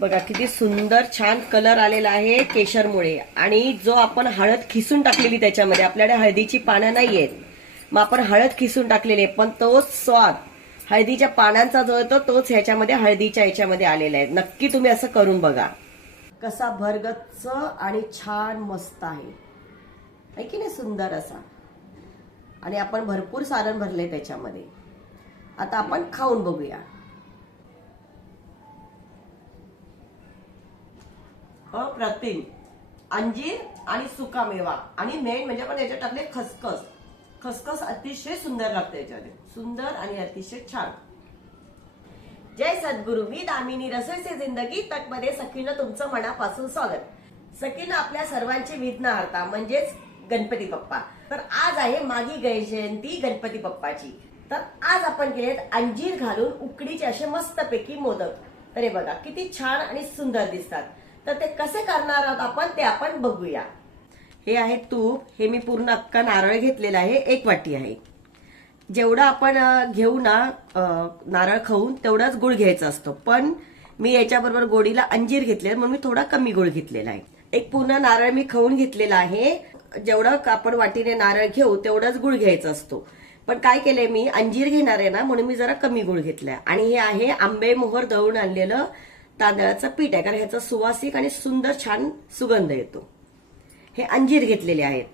बघा किती सुंदर छान कलर आलेला आहे केशरमुळे. आणि जो आपण हळद खिसून टाकलेली त्याच्यामध्ये आपल्याकडे हळदीची पानं नाही आहेत मग आपण हळद खिसून टाकलेली आहे पण तोच स्वाद हळदीच्या पानांचा जो येतो तोच ह्याच्यामध्ये हळदीच्या ह्याच्यामध्ये आलेला आहे. नक्की तुम्ही असं करून बघा. कसा भरगच्च आणि छान मस्त आहे. आहे की नाही सुंदर असा? आणि आपण भरपूर सारण भरले त्याच्यामध्ये. आता आपण खाऊन बघूया. अप्रतिम. अंजीर आणि सुका मेवा. आणि मेन म्हणजे आपण याच्यात टाकले खसखस. खसखस अतिशय सुंदर लागते याच्यामध्ये. सुंदर आणि अतिशय छान. जय सद्गुरू. मी दामिनी. रसोईचे जिंदगी तकमध्ये सखीनं तुमचं मनापासून स्वागत. सखीनं आपल्या सर्वांची विघ्न हरता म्हणजेच गणपती बाप्पा. तर आज आहे मागी गणेश जयंती गणपती बाप्पाची. तर आज आपण केलेत अंजीर घालून उकडीचे असे मस्तपैकी मोदक. तर हे बघा किती छान आणि सुंदर दिसतात. तर ते कसे करणार आहोत आपण ते आपण बघूया. हे आहे तूप. हे मी पूर्ण अक्का नारळ घेतलेला आहे. एक वाटी आहे. जेवढं आपण घेऊ ना नारळ खाऊन तेवढाच गुळ घ्यायचा असतो. पण मी याच्याबरोबर गोडीला अंजीर घेतले म्हणून मी थोडा कमी गुळ घेतलेला आहे. एक पूर्ण नारळ मी खाऊन घेतलेला आहे. जेवढं आपण वाटीने नारळ घेऊ तेवढाच गुळ घ्यायचा असतो. पण काय केलंय मी? अंजीर घेणार आहे ना म्हणून मी जरा कमी गुळ घेतलाय. आणि हे आहे आंबे मोहर दळून आणलेलं तांदळाचं पीठ आहे कारण ह्याचा सुवासिक आणि सुंदर छान सुगंध येतो. हे अंजीर घेतलेले आहेत.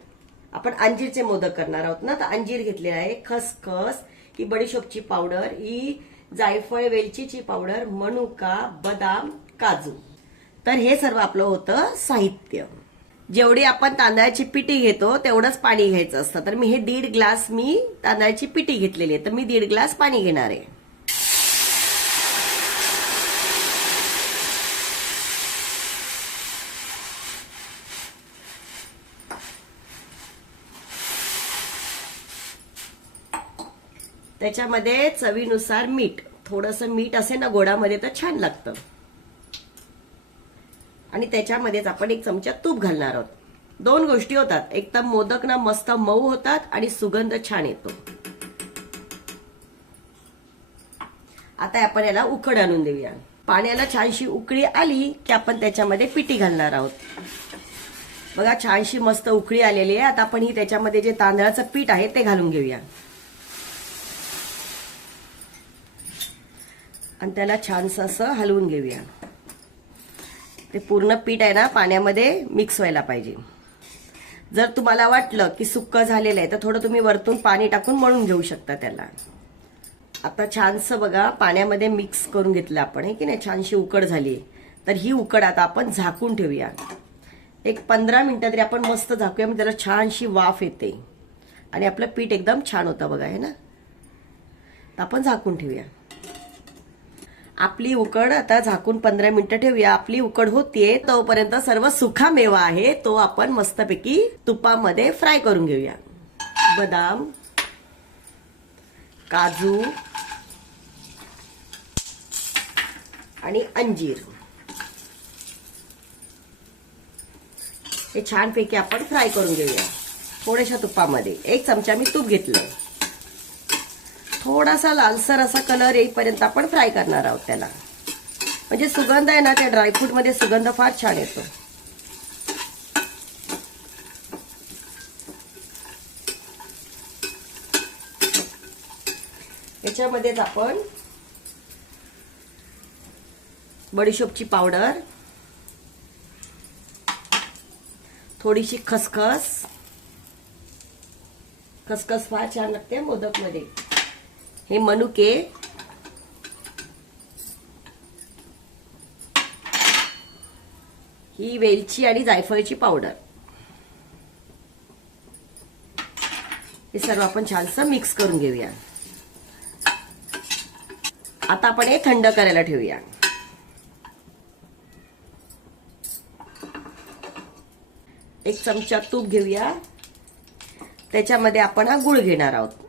आपण अंजीरचे मोदक करणार आहोत ना? तर अंजीर घेतलेले आहे खसखस ही बडीशोपची पावडर ही जायफळ वेलचीची पावडर मनुका बदाम काजू. तर हे सर्व आपलं होतं साहित्य. जेवढी आपण तांदळाची पिठी घेतो तेवढंच पाणी घ्यायचं असतं. तर मी हे दीड ग्लास मी तांदळाची पिठी घेतलेली आहे. तर मी दीड ग्लास पाणी घेणार आहे. त्याच्यामध्ये चवीनुसार मीठ. थोडंसं मीठ असेल ना गोडामध्ये तर छान लागतं. आणि त्याच्यामध्येच आपण एक चमचा तूप घालणार आहोत. दोन गोष्टी होतात. एक तर मोदक ना मस्त मऊ होतात आणि सुगंध छान येतो. आता आपण याला उकड आणून देऊया. पाण्याला छानशी उकळी आली की आपण त्याच्यामध्ये पिठी घालणार आहोत. बघा छानशी मस्त उकळी आलेली आहे. आता आपण ही त्याच्यामध्ये जे तांदळाचं पीठ आहे ते घालून घेऊया. आणि त्याला छानसं असं हलवून घेऊया. ते पूर्ण पीठ आहे ना पाण्यामध्ये मिक्स व्हायला पाहिजे. जर तुम्हाला वाटलं की सुक्क झालेलं आहे तर थोडं तुम्ही वरतून पाणी टाकून मळून घेऊ शकता त्याला. आता छानसं बघा पाण्यामध्ये मिक्स करून घेतलं आपण हे की नाही? छानशी उकड झाली तर ही उकड आता आपण झाकून ठेवूया. एक पंधरा मिनटं तरी आपण मस्त झाकूया म्हणजे त्याला छानशी वाफ येते. आणि आपलं पीठ एकदम छान होतं बघा हे ना? तर आपण झाकून ठेवूया. आपली उकड आता झाकून पंधरा मिनिटं ठेवूया. आपली उकड होतीये तोपर्यंत सर्व सुखा मेवा आहे. तो आपण मस्तपैकी तुपामध्ये फ्राय करून घेऊया. बदाम काजू आणि अंजीर. हे छानपैकी आपण फ्राय करून घेऊया. थोड्याशा तुपामध्ये. एक चमचा मी तूप घेतलं. थोडासा लालसर असा कलर येईपर्यंत आपण फ्राय करणार आहोत त्याला. म्हणजे सुगंध आहे ना त्या ड्रायफ्रूटमध्ये सुगंध फार छान येतो. याच्यामध्येच आपण बडीशोपची पावडर थोडीशी खसखस. खसखस फार छान लागते मोदकमध्ये. हे मनुके. ही वेलची आणि जायफळची पावडर. हे सर्व आपण छानसं मिक्स करून घेऊया. आता आपण हे थंड करायला ठेवूया. एक चमचा तूप घेऊया. त्याच्यामध्ये आपण हा गुळ घेणार आहोत.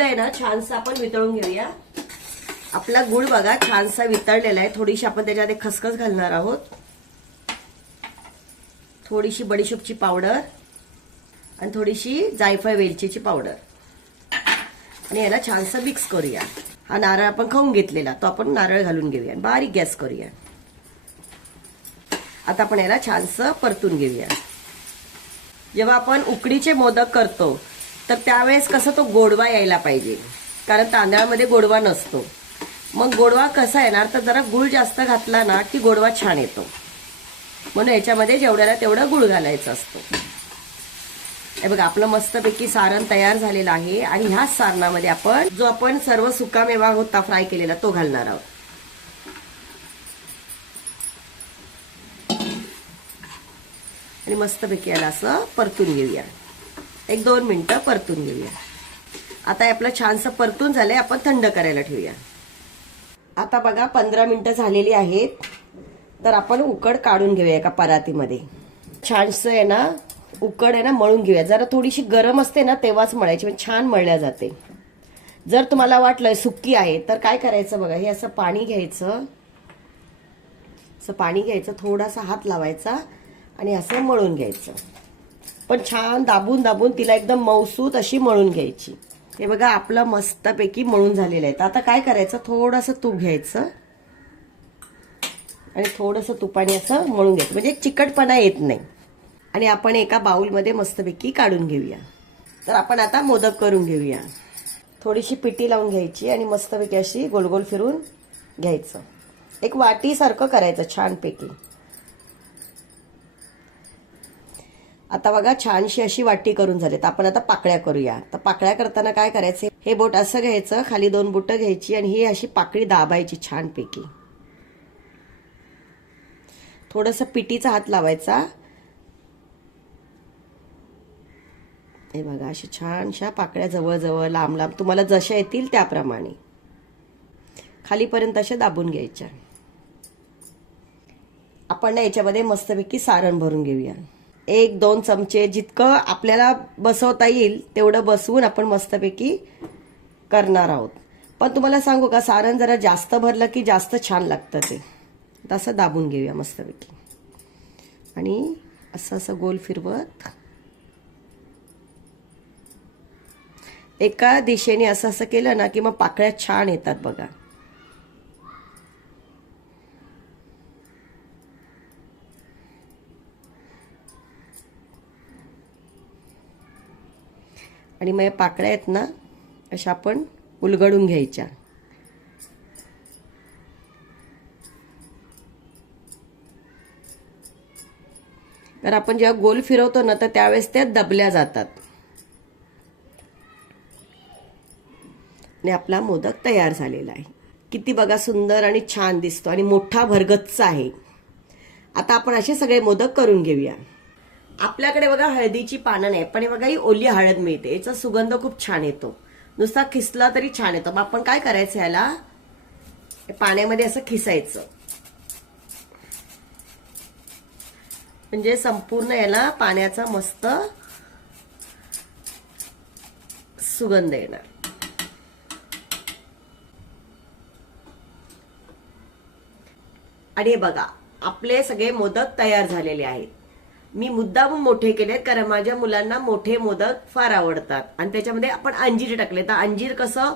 गुळ आहे ना छानसा आपण वितळून घेऊया. आपला गुळ बघा छानसा वितळलेला आहे. थोडीशी आपण त्याच्यामध्ये खसखस घालणार आहोत. थोडीशी बडीशोपची पावडर आणि थोडीशी जायफळ वेलचीची पावडर. आणि याला छानसं मिक्स करूया. हा नारळ आपण खाऊन घेतलेला. तो आपण नारळ घालून घेऊया. बारीक गॅस करूया. आता आपण याला छानसं परतून घेऊया. जेव्हा आपण उकडीचे मोदक करतो तर त्यावेळेस कसं तो गोडवा यायला पाहिजे. कारण तांदळामध्ये गोडवा नसतो. मग गोडवा कसा येणार? तर जरा गुळ जास्त घातला ना की गोडवा छान येतो. म्हणून याच्यामध्ये जेवढ्याला तेवढं गुळ घालायचं असतो. हे बघा आपलं मस्तपैकी सारण तयार झालेलं आहे आणि ह्याच सारणामध्ये आपण जो आपण सर्व सुकामेवा होता फ्राय केलेला तो घालणार आहोत. आणि मस्तपैकी याला असं परतून घेऊया. एक दोन मिनटं परतून घेऊया. आता हे आपलं छानसं परतून झालंय आपण थंड करायला ठेवूया. आता बघा पंधरा मिनटं झालेली आहेत. तर आपण उकड काढून घेऊया एका परातीमध्ये. छानसं आहे ना उकड आहे ना मळून घेऊया. जरा थोडीशी गरम असते ना तेव्हाच मळायची म्हणजे छान मळल्या जाते. जर तुम्हाला वाटलं सुक्की आहे तर काय करायचं बघा हे असं पाणी घ्यायचं. असं पाणी घ्यायचं थोडासा हात लावायचा आणि असं मळून घ्यायचं. पण छान दाबून दाबून तिला एकदम मौसूत अशी मळून घ्यायची. हे बघा आपलं मस्तपैकी मळून झालेलं आहे. तर आता काय करायचं? थोडंसं तूप घ्यायचं. आणि थोडंसं तुपाने असं मळून घ्यायचं. म्हणजे चिकटपणा येत नाही. आणि आपण एका बाउलमध्ये मस्तपैकी काढून घेऊया. तर आपण आता मोदक करून घेऊया. थोडीशी पिटी लावून घ्यायची आणि मस्तपैकी अशी गोल गोल फिरून घ्यायचं. एक वाटीसारखं करायचं छानपैकी. आता बघा छानशी अशी वाटी करून झाली तर आपण आता पाकळ्या करूया. तर पाकळ्या करताना काय करायचं? हे बोट असं घ्यायचं खाली दोन बोटं घ्यायची आणि ही अशी पाकळी दाबायची छानपैकी. थोडंसं पिटीचा हात लावायचा. हे बघा अशा छानशा पाकळ्या जवळजवळ लांब लांब. तुम्हाला जशा येतील त्याप्रमाणे. खालीपर्यंत अशा दाबून घ्यायच्या. आपण ना याच्यामध्ये मस्तपैकी सारण भरून घेऊया. एक दोन चमचे जितकं आपल्याला बसवता येईल तेवढं बसवून आपण मस्तपैकी करणार आहोत. पण तुम्हाला सांगू का सारण जरा जास्त भरलं की जास्त छान लागतं ते. तसं दाबून घेऊया मस्तपैकी. आणि असं असं गोल फिरवत. एका दिशेने असं असं केलं ना की मग पाकळ्या छान येतात बघा. आणि मग या पाकळ्या आहेत ना अशा आपण उलगडून घ्यायच्या. तर आपण जेव्हा गोल फिरवतो ना तर त्यावेळेस त्या दबल्या जातात. आणि आपला मोदक तयार झालेला आहे. किती बघा सुंदर आणि छान दिसतो आणि मोठा भरगच्च आहे. आता आपण असे सगळे मोदक करून घेऊया. आपल्याकडे बघा हळदीची पानं नाही पण हे बघा ही ओली हळद मिळते. याचा सुगंध खूप छान येतो. नुसता खिसला तरी छान येतो. मग आपण काय करायचं याला पाण्यामध्ये असं खिसायचं. म्हणजे संपूर्ण याला पाण्याचा मस्त सुगंध येणार. आणि हे बघा आपले सगळे मोदक तयार झालेले आहेत. मी मुद्दाम मोठे केलेत कारण माझ्या मुलांना मोठे मोदक फार आवडतात. आणि त्याच्यामध्ये आपण अंजीर टाकले. तर अंजीर कसं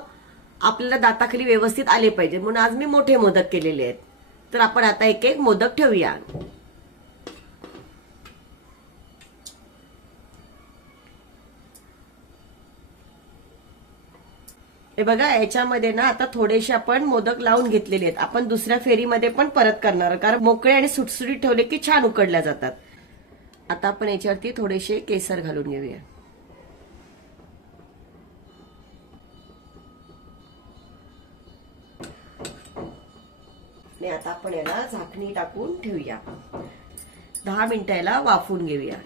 आपल्याला दाताखाली व्यवस्थित आले पाहिजे. म्हणून आज मी मोठे मोदक केलेले आहेत. तर आपण आता एक एक मोदक ठेवूया. हे बघा याच्यामध्ये ना आता थोडेसे आपण मोदक लावून घेतलेले आहेत. आपण दुसऱ्या फेरीमध्ये पण परत करणार कारण मोकळे आणि सुटसुटीत ठेवले की छान उकडल्या जातात. आता आपण याच्यावरती थोडेसे केसर घालून घेऊया. आणि आता आपण याला झाकणी टाकून ठेवूया. दहा मिनिटं याला वाफून घेऊया.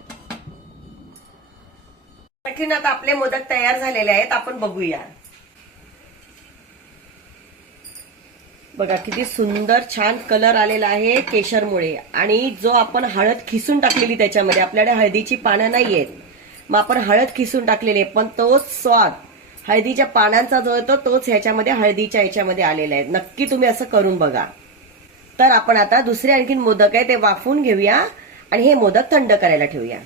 कठीण आता आपले मोदक तयार झालेले आहेत आपण बघूया. बघा किती सुंदर छान कलर आलेला आहे केशरमुळे. आणि जो आपण हळद खिसून टाकलेली त्याच्यामध्ये आपल्याकडे हळदीची पानं नाही आहेत मग आपण हळद खिसून टाकलेली आहे पण तोच स्वाद हळदीच्या पानांचा जो येतो तोच ह्याच्यामध्ये हळदीच्या ह्याच्यामध्ये आलेला आहे. नक्की तुम्ही असं करून बघा. तर आपण आता दुसरे आणखीन मोदक आहे ते वाफून घेऊया आणि हे मोदक थंड करायला ठेवूया.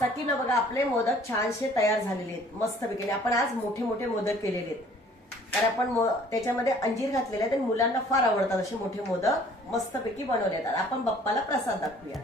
सकीनं बघा आपले मोदक छानसे तयार झालेले आहेत मस्त पैकी. आपण आज मोठे मोठे मोदक केलेले आहेत. तर आपण त्याच्यामध्ये अंजीर घातलेले आहेत आणि मुलांना फार आवडतात असे मोठे मोदक मस्तपैकी बनवले आहेत. आपण बाप्पाला प्रसाद दाखवूया.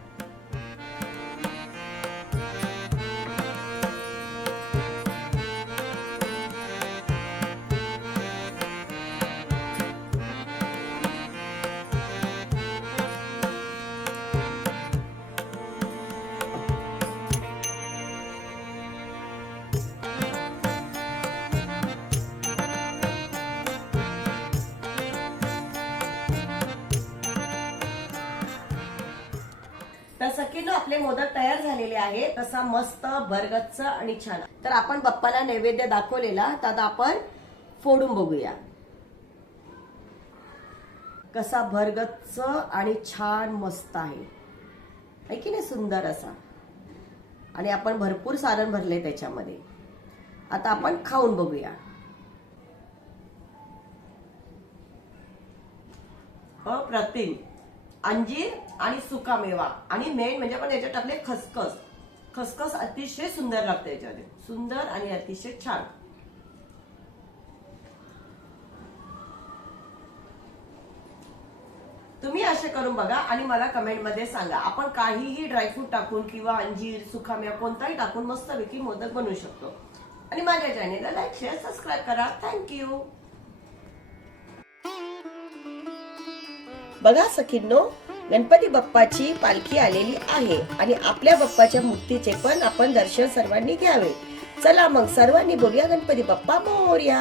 तर सकीनो आपले मोदक तयार झालेले आहेत. तसा मस्त भरगच्च आणि छान. तर आपण बाप्पाला नैवेद्य दाखवलेला तर आता आपण फोडून बघूया. कसा भरगच्च आणि छान मस्त आहे. की नाही सुंदर असा? आणि आपण भरपूर सारण भरले त्याच्यामध्ये. आता आपण खाऊन बघूया. अप्रतिम. अंजीर आणि सुका मेवा. आणि मेन म्हणजे आपण याच्यात टाकले खसखस. खसखस अतिशय सुंदर लागतं याच्यामध्ये. सुंदर आणि अतिशय छान. तुम्ही असे करून बघा आणि मला कमेंटमध्ये सांगा. आपण काहीही ड्रायफ्रूट टाकून किंवा अंजीर सुखाम्या कोणताही टाकून मस्तपैकी मोदक बनवू शकतो. आणि माझ्या चॅनेलला लाईक शेअर सबस्क्राईब करा. थँक्यू बघा सखींनो गणपती बाप्पाची पालखी आलेली आहे आणि आपल्या बाप्पाच्या मुक्तीचे पण आपण दर्शन सर्वांनी घ्यावे. चला मग सर्वांनी बोलूया गणपती बाप्पा मोर्या.